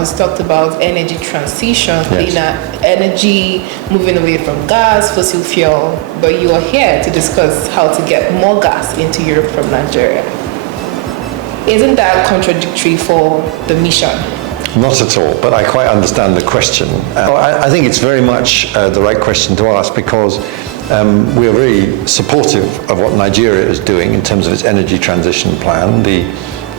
has talked about energy transition, cleaner Yes. energy, moving away from gas, fossil fuel, but you are here to discuss how to get more gas into Europe from Nigeria. Isn't that contradictory for the mission? Not at all, but I quite understand the question. I think it's very much the right question to ask because we are very supportive of what Nigeria is doing in terms of its energy transition plan.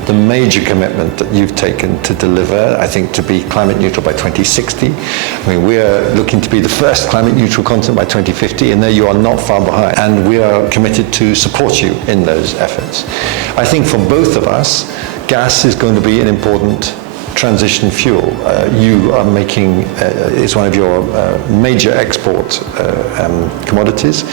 The major commitment that you've taken to deliver, I think, to be climate neutral by 2060. I mean, we are looking to be the first climate neutral continent by 2050, and there you are not far behind. And we are committed to support you in those efforts. I think for both of us, gas is going to be an important transition fuel. You are making, it's one of your major export commodities,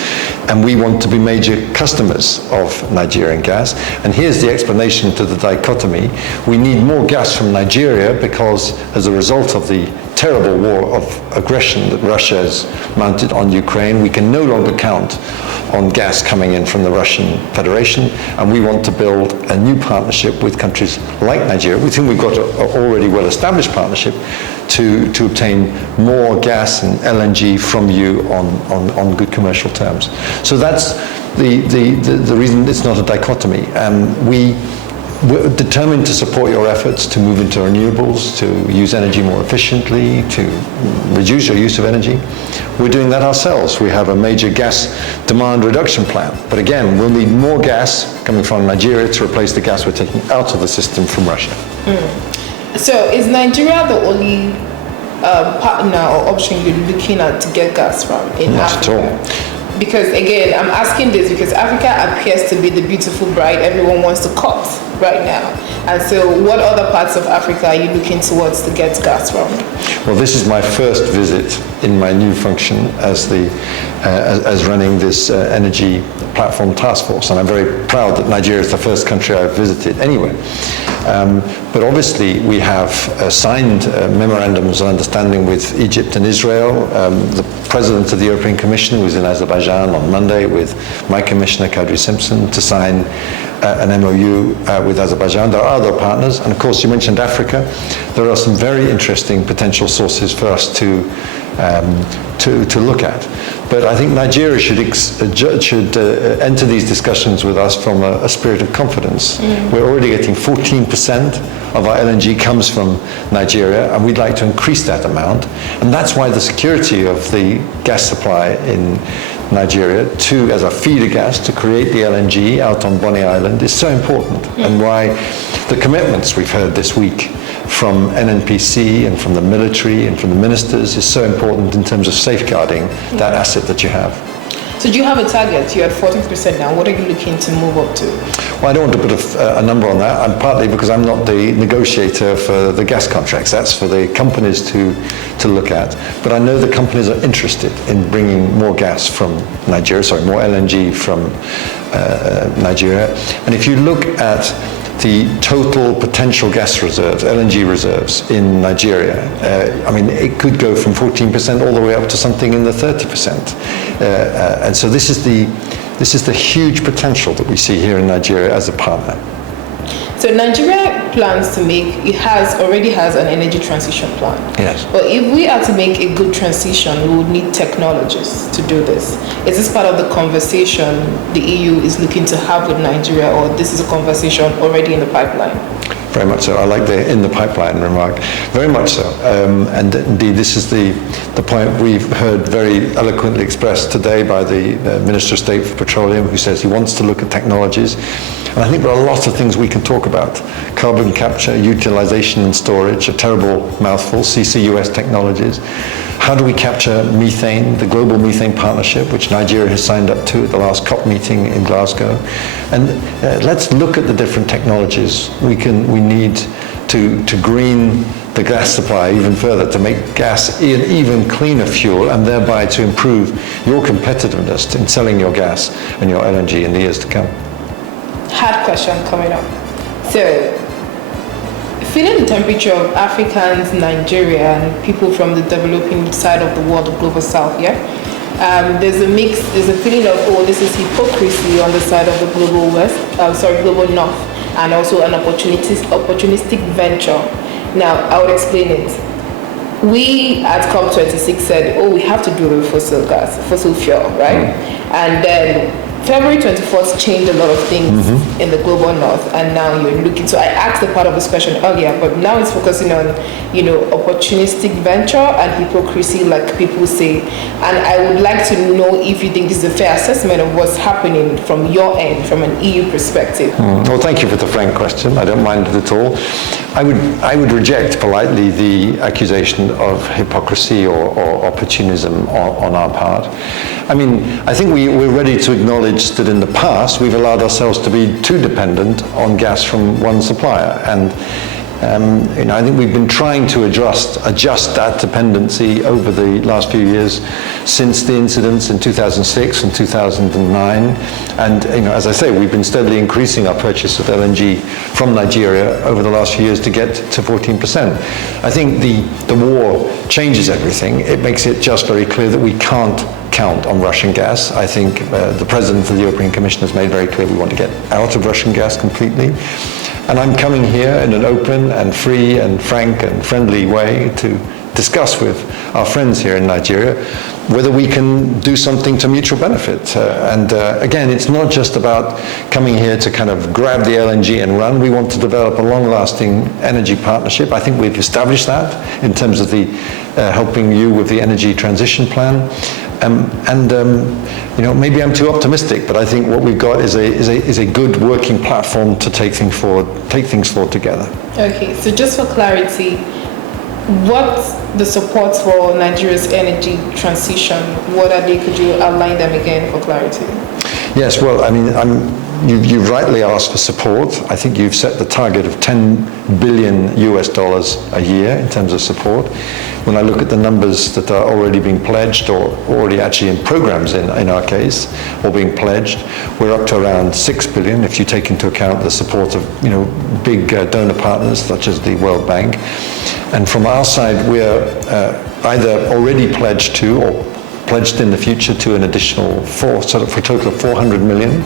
and we want to be major customers of Nigerian gas. And here's the explanation to the dichotomy. We need more gas from Nigeria because as a result of the terrible war of aggression that Russia has mounted on Ukraine, we can no longer count on gas coming in from the Russian Federation, and we want to build a new partnership with countries like Nigeria, with whom we've got an already well-established partnership, to obtain more gas and LNG from you on good commercial terms. So that's the reason it's not a dichotomy. We're determined to support your efforts to move into renewables, to use energy more efficiently, to reduce your use of energy. We're doing that ourselves. We have a major gas demand reduction plan. But again, we'll need more gas coming from Nigeria to replace the gas we're taking out of the system from Russia. So is Nigeria the only partner or option you're looking at to get gas from in Africa? Not at all. Because again, I'm asking this because Africa appears to be the beautiful bride everyone wants to court right now. And so what other parts of Africa are you looking towards to get gas from? Well, this is my first visit in my new function as running this energy platform task force, and I'm very proud that Nigeria is the first country I've visited anyway. But obviously we have signed memorandums of understanding with Egypt and Israel. The President of the European Commission was in Azerbaijan on Monday with my Commissioner Kadri Simpson to sign an MOU with Azerbaijan. There are other partners, and of course you mentioned Africa. There are some very interesting potential sources for us to look at. But I think Nigeria should enter these discussions with us from a spirit of confidence. We're already getting 14% of our LNG comes from Nigeria, and we'd like to increase that amount. And that's why the security of the gas supply in Nigeria as a feeder gas to create the LNG out on Bonny Island is so important, and why the commitments we've heard this week from NNPC and from the military and from the ministers is so important in terms of safeguarding that asset that you have. So do you have a target? You're at 14% now. What are you looking to move up to? Well, I don't want to put a number on that. I'm partly because I'm not the negotiator for the gas contracts. That's for the companies to look at. But I know the companies are interested in bringing more gas from Nigeria, more LNG from Nigeria. And if you look at the total potential gas reserves, LNG reserves in Nigeria, I mean, it could go from 14% all the way up to something in the 30%. And so this is the huge potential that we see here in Nigeria as a partner. So Nigeria plans to already has an energy transition plan. Yes. But if we are to make a good transition, we would need technologies to do this. Is this part of the conversation the EU is looking to have with Nigeria, or this is a conversation already in the pipeline? Very much so. I like the in the pipeline remark. Very much so. And indeed, this is the point we've heard very eloquently expressed today by the Minister of State for Petroleum, who says he wants to look at technologies. And I think there are lots of things we can talk about. Carbon capture, utilization and storage, a terrible mouthful, CCUS technologies. How do we capture methane, the Global Methane Partnership, which Nigeria has signed up to at the last COP meeting in Glasgow. And let's look at the different technologies we need to green the gas supply even further, to make gas an even cleaner fuel, and thereby to improve your competitiveness in selling your gas and your LNG in the years to come. Hard question coming up. So, feeling the temperature of Africans, Nigeria, and people from the developing side of the world, the global south, yeah? There's a feeling of, this is hypocrisy on the side of the global north, and also an opportunistic venture Now, I would explain it. We at COP26 said, oh, we have to do with fossil fuel, right? And then February 24th changed a lot of things in the global north, and now you're looking. So I asked the part of this question earlier, but now it's focusing on, opportunistic venture and hypocrisy, like people say. And I would like to know if you think this is a fair assessment of what's happening from your end, from an EU perspective. Well, thank you for the frank question. I don't mind it at all. I would reject politely the accusation of hypocrisy or opportunism on our part. I mean, I think we're ready to acknowledge that in the past we've allowed ourselves to be too dependent on gas from one supplier, and I think we've been trying to adjust that dependency over the last few years since the incidents in 2006 and 2009. And as I say, we've been steadily increasing our purchase of LNG from Nigeria over the last few years to get to 14%. I think the war changes everything. It makes it just very clear that we can't count on Russian gas. I think the President of the European Commission has made very clear we want to get out of Russian gas completely. And I'm coming here in an open and free and frank and friendly way to discuss with our friends here in Nigeria whether we can do something to mutual benefit. Again, it's not just about coming here to kind of grab the LNG and run. We want to develop a long-lasting energy partnership. I think we've established that in terms of the helping you with the energy transition plan. Maybe I'm too optimistic, but I think what we've got is a good working platform to take things forward together. Okay, so just for clarity, what's the support for Nigeria's energy transition? What are they? Could you outline them again for clarity? Yes, well, I mean, you rightly asked for support. I think you've set the target of $10 billion a year in terms of support. When I look at the numbers that are already being pledged or already actually in programs in our case, or being pledged, we're up to around $6 billion if you take into account the support of big donor partners such as the World Bank. And from our side, we're either already pledged to or pledged in the future to an additional for a total of 400 million.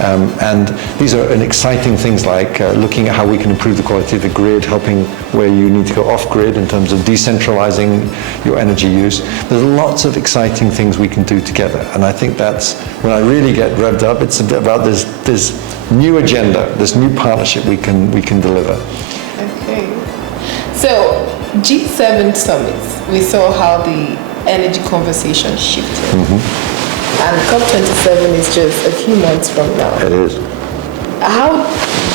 And these are exciting things like looking at how we can improve the quality of the grid, helping where you need to go off-grid in terms of decentralizing your energy use. There's lots of exciting things we can do together. And I think that's, when I really get revved up, it's about this new agenda, this new partnership we can deliver. Okay. So, G7 summits, we saw how the energy conversation shifted. And COP27 is just a few months from now. It is. How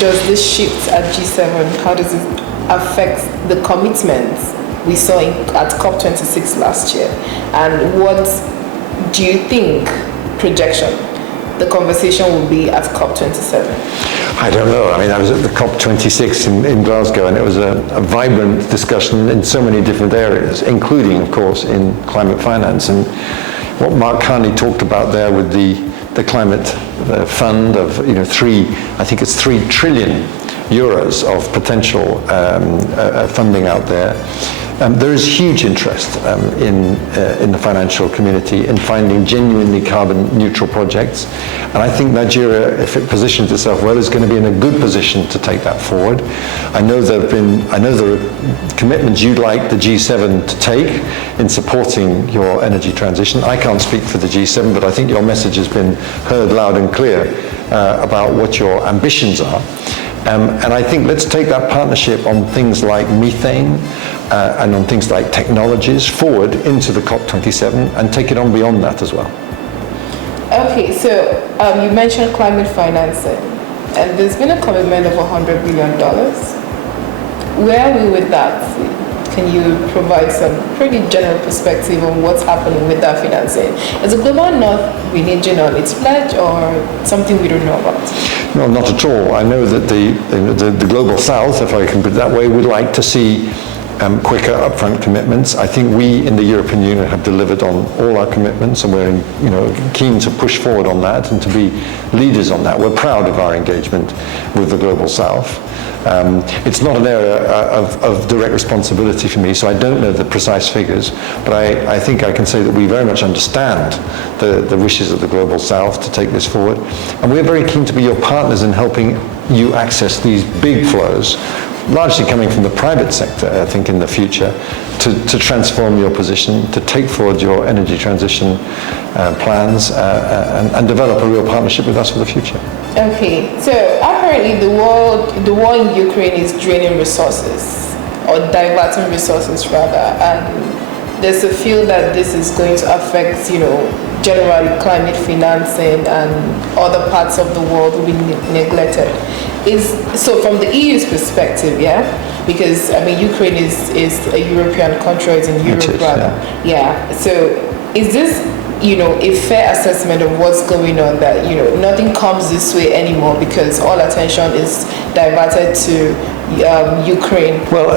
does this shift at G7, how does it affect the commitments we saw at COP26 last year? And what do you think, projection, the conversation will be at COP27? I don't know. I mean, I was at the COP26 in Glasgow, and it was a vibrant discussion in so many different areas, including, of course, in climate finance. And what Mark Carney talked about there with the climate fund of 3 trillion euros of potential funding out there. There is huge interest in the financial community in finding genuinely carbon neutral projects, and I think Nigeria, if it positions itself well, is going to be in a good position to take that forward. I know there are commitments you'd like the G7 to take in supporting your energy transition. I can't speak for the G7, but I think your message has been heard loud and clear about what your ambitions are. And I think let's take that partnership on things like methane and on things like technologies forward into the COP27 and take it on beyond that as well. Okay, so you mentioned climate financing, and there's been a commitment of $100 billion. Where are we with that? Can you provide some pretty general perspective on what's happening with that financing? Is the Global North reneging on its pledge or something we don't know about? No, not at all. I know that the Global South, if I can put it that way, would like to see quicker upfront commitments. I think we in the European Union have delivered on all our commitments, and we're keen to push forward on that and to be leaders on that. We're proud of our engagement with the Global South. It's not an area of direct responsibility for me, so I don't know the precise figures, but I think I can say that we very much understand the wishes of the Global South to take this forward, and we're very keen to be your partners in helping you access these big flows, largely coming from the private sector, I think, in the future, to transform your position, to take forward your energy transition plans, and develop a real partnership with us for the future. Okay, so apparently the war in Ukraine is draining resources, or diverting resources rather, and there's a feel that this is going to affect, generally climate financing and other parts of the world will be neglected. So from the EU's perspective, because Ukraine is a European country, it's in Europe rather. So is this a fair assessment of what's going on, that nothing comes this way anymore because all attention is diverted to Ukraine? Well,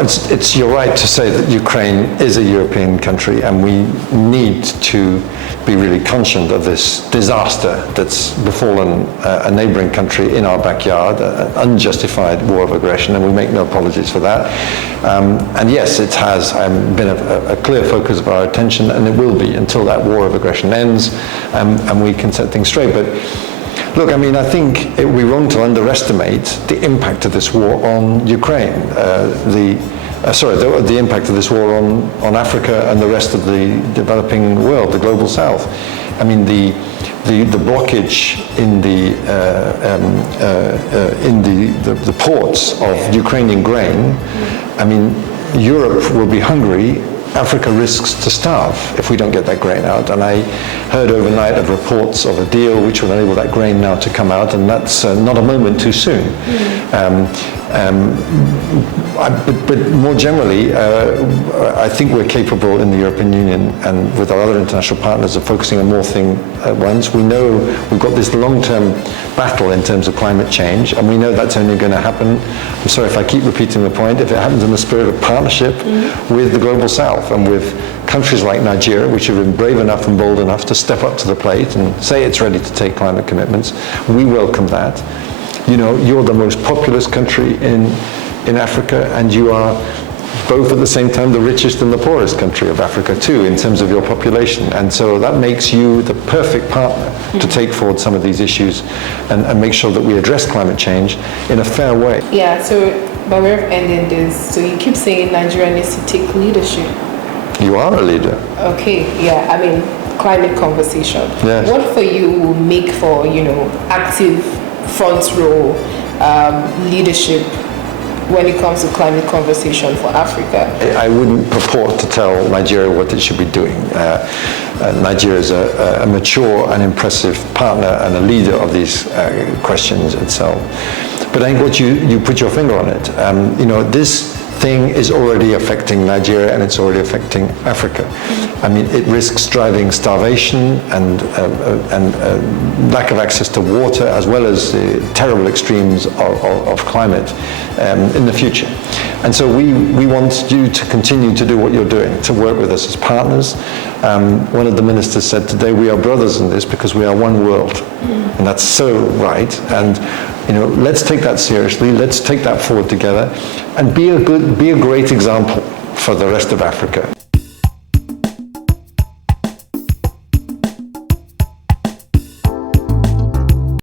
you're right to say that Ukraine is a European country, and we need to be really conscious of this disaster that's befallen a neighboring country in our backyard, an unjustified war of aggression, and we make no apologies for that. And yes, it has been a clear focus of our attention, and it will be until that war of aggression ends, and we can set things straight. But look, I think it would be wrong to underestimate the impact of this war on Ukraine, the impact of this war on Africa and the rest of the developing world, the global south. The blockage in the ports of Ukrainian grain. Europe will be hungry. Africa risks to starve if we don't get that grain out. And I heard overnight of reports of a deal which will enable that grain now to come out, and that's not a moment too soon. But more generally, I think we're capable in the European Union and with our other international partners of focusing on more things at once. We know we've got this long-term battle in terms of climate change, and we know that's only going to happen, I'm sorry if I keep repeating the point, if it happens in the spirit of partnership with the Global South and with countries like Nigeria, which have been brave enough and bold enough to step up to the plate and say it's ready to take climate commitments. We welcome that. You're the most populous country in Africa, and you are both at the same time the richest and the poorest country of Africa too, in terms of your population. And so that makes you the perfect partner to take forward some of these issues and make sure that we address climate change in a fair way. Yeah, so by way of ending this, so you keep saying Nigeria needs to take leadership. You are a leader. Okay, climate conversation. Yes. What for you will make for, active front row leadership when it comes to climate conversation for Africa? I wouldn't purport to tell Nigeria what it should be doing. Nigeria is a mature and impressive partner and a leader of these questions itself. But I think what you put your finger on it. This thing is already affecting Nigeria, and it's already affecting Africa. It risks driving starvation and lack of access to water, as well as the terrible extremes of climate in the future. And so we want you to continue to do what you're doing, to work with us as partners. One of the ministers said today, we are brothers in this because we are one world. And that's so right. And let's take that seriously. Let's take that forward together and be a great example for the rest of Africa.